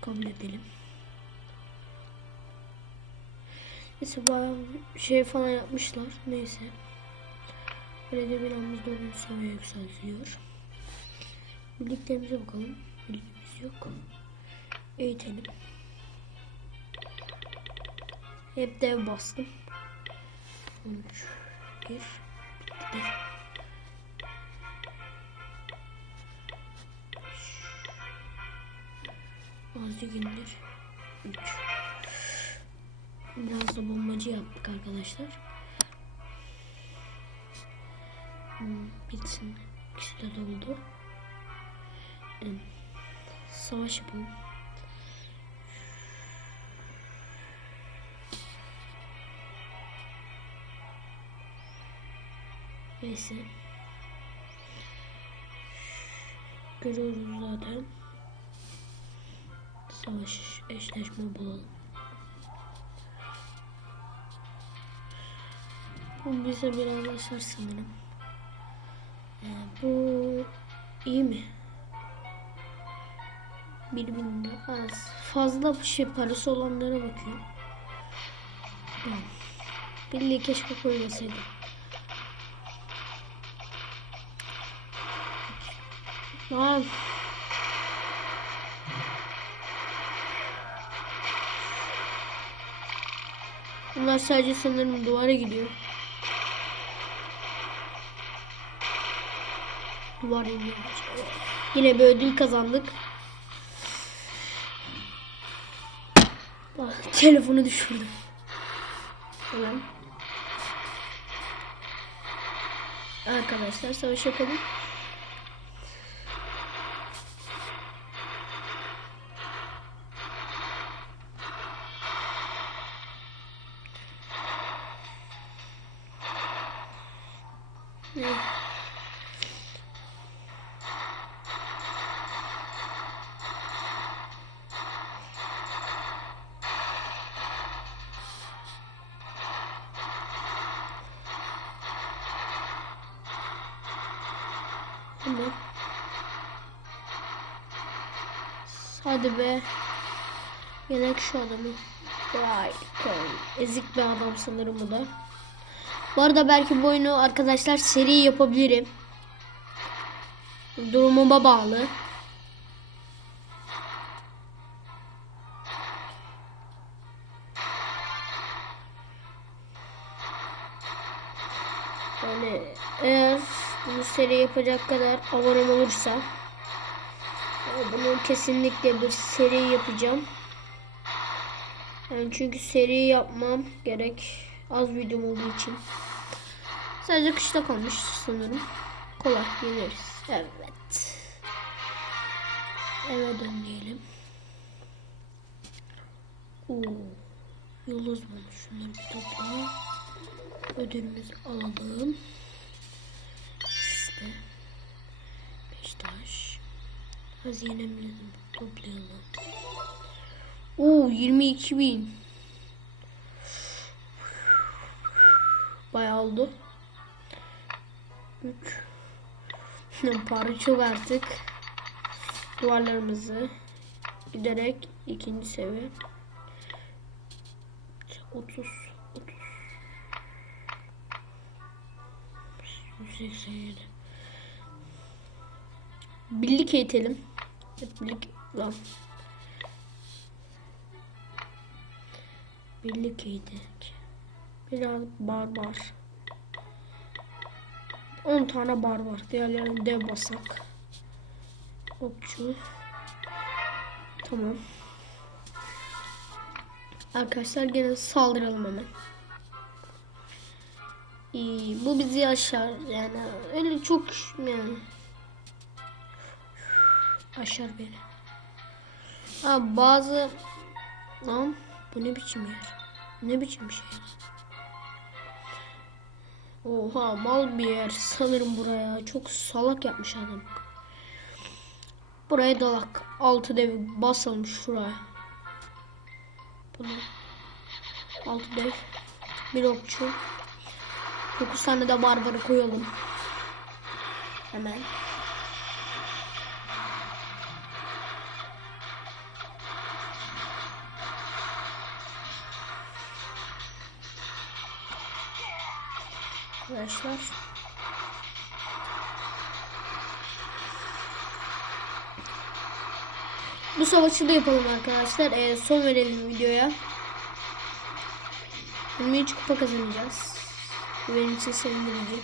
Kabul edelim. Neyse bayağı şey falan yapmışlar. Neyse. Belediye binamız 4. seviyeye yükseltiliyor. Birliklerimize bakalım. Bilgimiz yok. Eğitelim. Hep dev bastım. 13 1 bitti. Azıcık indir. 3. Biraz da bombacı yaptık arkadaşlar. Bitsin. İkisi de doldu. Savaş yapalım. Neyse. Görüyoruz zaten. Savaş eşleşme bulalım. Bu bize biraz aşar sanırım. Bu iyi mi? 1000 lira az. Fazla bir şey parası olanlara bakıyorum. Birliği keşke koymasaydım. Lan. Bunlar sadece sanırım duvara gidiyor. Duvar gidiyor. Yine bir ödül kazandık. Bak telefonu düşürdüm. Hemen. Arkadaşlar savaş yapalım. Tamam. Hadi be. Yenek şu adamı. Vay koy. Ezik bir adam sanırım bu da. Bu arada belki bu oyunu arkadaşlar seri yapabilirim. Durumuma bağlı. Yani eğer bunu seri yapacak kadar abonem olursa bunu kesinlikle bir seri yapacağım. Yani çünkü seri yapmam gerek. Az videom olduğu için. Sadece kışta kalmış sanırım. Kolay yeneriz. Evet. Eve dön diyelim. Yıldız mı? Şunları bir topla. Ödülümüzü alalım. İşte. 5 taş. Hazinemizi toplayalım. 22.000. Bayağı oldu. 3. Para çok artık. Duvarlarımızı giderek 2. seviye. 30. 187. Birlik eğitelim. Birlik lan. Birlik eğittik. Biraz barbar. 10 tane barbar. Diğerlerini dev basak. Okçu. Tamam. Arkadaşlar gene saldıralım hemen. Bu bizi aşar yani öyle çok yani aşar beni. Bazı lan bu ne biçim yer? Ne biçim şey? Oha mal bir yer sanırım buraya. Çok salak yapmış adam. Buraya dalak. 6 dev basalım şuraya. Bunu 6 dev. Bir okçu. 9 tane de barbarı koyalım. Hemen. arkadaşlar. Bu savaşı da yapalım arkadaşlar. Son verelim videoya. 23 kupa kazanacağız. Bu benim için sevindirici.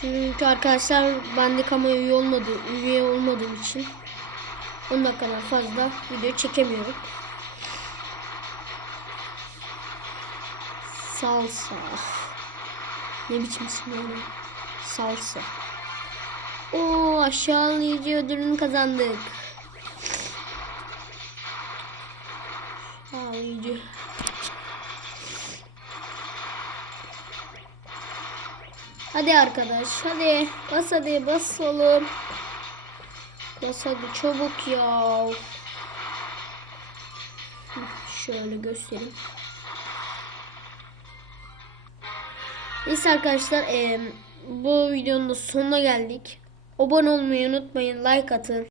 Çünkü arkadaşlar ben de kamuya üye olmadığım için 10 dakikadan fazla video çekemiyorum. Salsa. Ne biçim ismi öyle? Salsa. Oo, aşağılayıcı ödülünü kazandık. Aşağılayıcı. Hadi arkadaş, hadi bas oğlum. Bas hadi çabuk ya. Şöyle göstereyim. Neyse arkadaşlar, bu videonun da sonuna geldik. Abone olmayı unutmayın, like atın.